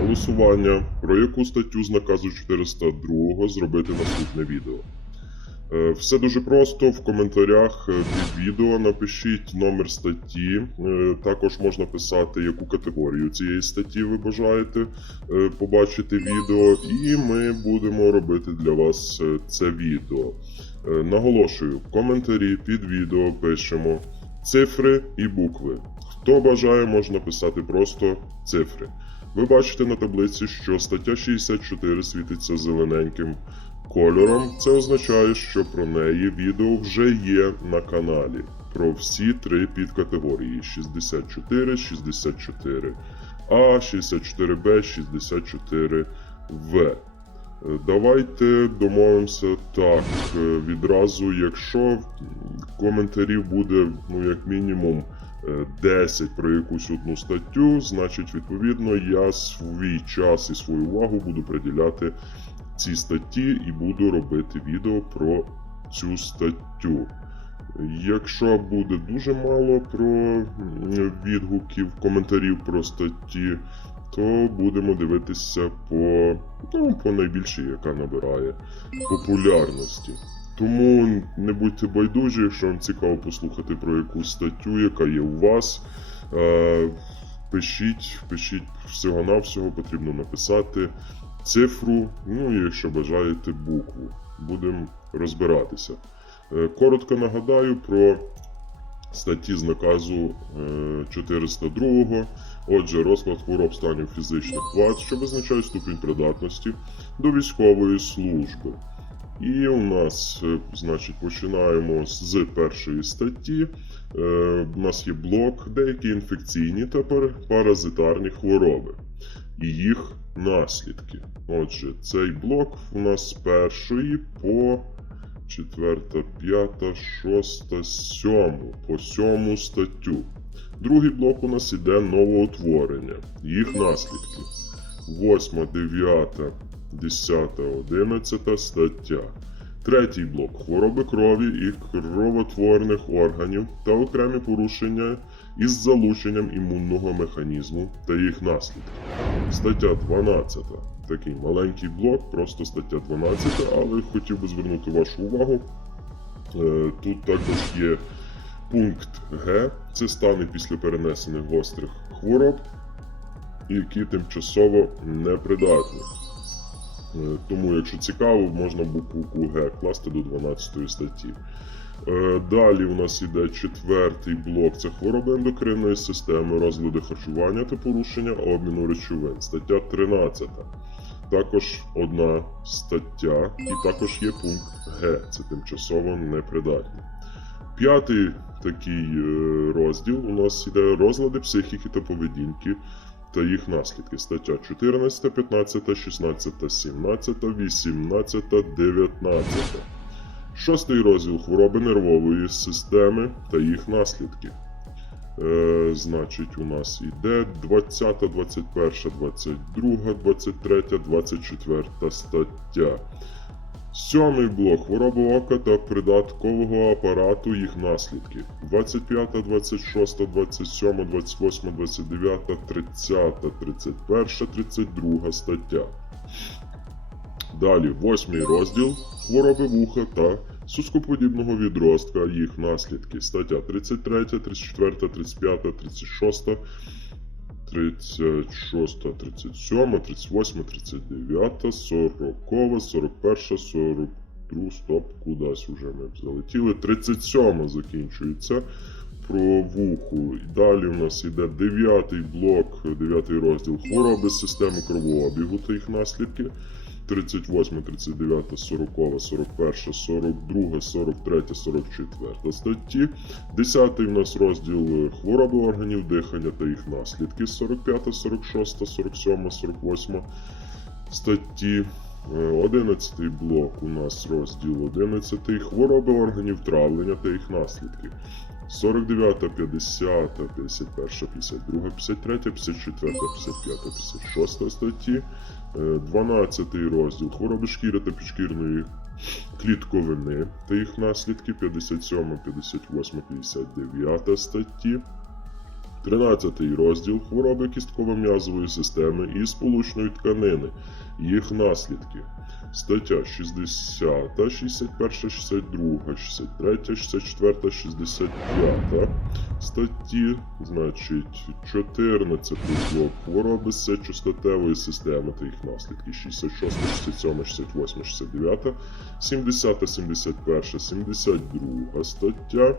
Голосування. Про яку статтю з наказу 402 зробити наступне відео. Е, Все дуже просто. В коментарях е, під відео напишіть номер статті. Е, Також можна писати, яку категорію цієї статті ви бажаєте побачити відео, і ми будемо робити для вас це відео. Наголошую, в коментарі під відео пишемо цифри і букви. Хто бажає, можна писати просто цифри. Ви бачите на таблиці, що стаття 64 світиться зелененьким кольором. Це означає, що про неї відео вже є на каналі. Про всі три підкатегорії: 64, 64 А, 64Б, 64В. Е, Давайте домовимося так. е, Відразу, якщо коментарів буде, ну, як мінімум, 10 про якусь одну статтю, значить, відповідно, я свій час і свою увагу буду приділяти цій статті і буду робити відео про цю статтю. Якщо буде дуже мало про відгуків, коментарів про статті, то будемо дивитися по, ну, по найбільшій, яка набирає популярності. Тому не будьте байдужі, якщо вам цікаво послухати про якусь статтю, яка є у вас. Е, пишіть, пишіть всього-навсього, потрібно написати цифру, ну і якщо бажаєте букву. Будемо розбиратися. Е, Коротко нагадаю про статті з наказу е, 402. Отже, розклад хвороб станів фізичних вад, що визначає ступінь придатності до військової служби. І у нас, е, значить, починаємо з першої статті. Е, У нас є блок деякі інфекційні та паразитарні хвороби і їх наслідки. Отже, цей блок у нас з першої по четверта, п'ята, шоста, сьому, по сьому статтю. Другий блок у нас іде новоутворення, їх наслідки. Восьма, дев'ята, десята, одинадцята стаття. Третій блок хвороби крові і кровотворних органів та окремі порушення із залученням імунного механізму та їх наслідки. Стаття 12. Такий маленький блок, просто стаття 12, але хотів би звернути вашу увагу. е, Тут також є пункт Г. Це стани після перенесених гострих хвороб, які тимчасово непридатні. Е, Тому, якщо цікаво, можна букву Г класти до 12 статті. Е, Далі у нас іде четвертий блок. Це хвороби ендокринної системи, розлади харчування та порушення обміну речовин. Стаття 13. Також одна стаття, і також є пункт Г. Це тимчасово непридатні. П'ятий такий е, розділ у нас іде розлади психіки та поведінки та їх наслідки. Стаття 14, 15, 16, 17, 18, 19. Шостий розділ хвороби нервової системи та їх наслідки. Е, значить, у нас іде 20, 21, 22, 23, 24 стаття. Сьомий блок хвороби ока та придаткового апарату їх наслідки. 25, 26, 27, 28, 29, 30, 31, 32 стаття. Далі восьмий розділ хвороби вуха та сускоподібного відростка, їх наслідки. Стаття 33, 34, 35, 36, 36, 37, 38, 39, 40, 41, 42, стоп, кудись вже ми залетіли. 37 закінчується про вуху. Далі у нас йде 9 блок, 9 розділ хвороби системи кровообігу та їх наслідки. 38, 39, 40, 41, 42, 43, 44 статті. 10 у нас розділ хвороби органів дихання та їх наслідки. 45, 46, 47, 48 статті. Е, 11 блок у нас розділ 11. Хвороби органів травлення та їх наслідки. 49, 50, 51, 52, 53, 54, 55, 56 статті. Е, 12 розділ хвороби шкіри та підшкірної клітковини та їх наслідки 57, 58, 59 статті. 13 розділ хвороби кістково-м'язової системи і сполучної тканини, їх наслідки. Стаття 60, 61, 62, 63, 64, 65 статті, значить, 14 блок хвороби сечостатевої системи та їх наслідки, 66, 67, 68, 69, 70, 71, 72 стаття,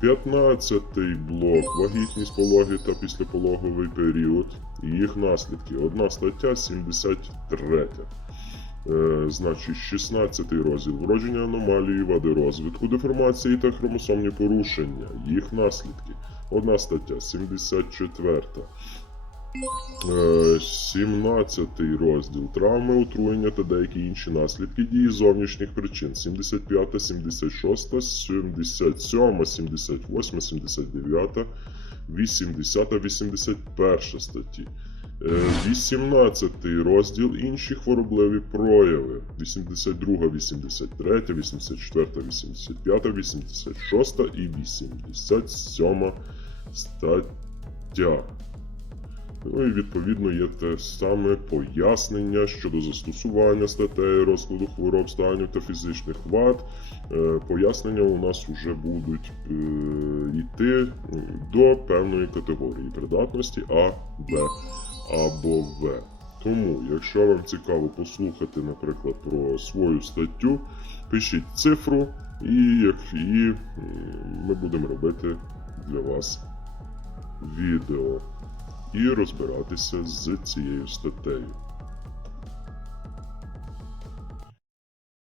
15 блок. Вагітність, пологи та післяпологовий період і їх наслідки. Одна стаття 73. Е, значить, 16 розділ вродження аномалії, вади розвитку, деформації та хромосомні порушення, їх наслідки. Одна стаття 74. Е, 17 розділ травми, отруєння та деякі інші наслідки дії зовнішніх причин. 75, 76, 77, 78, 79, 80, 81 статті. Е, 18 розділ інші хворобливі прояви. 82, 83, 84, 85, 86 і 87 стаття. Ну і відповідно є те саме пояснення щодо застосування статей розкладу хвороб, станів та фізичних вад. Е, Пояснення у нас вже будуть е, йти до певної категорії придатності А, Б або В. Тому, якщо вам цікаво послухати, наприклад, про свою статтю, пишіть цифру, і, як- ми будемо робити для вас відео і розбиратися з цією статтею.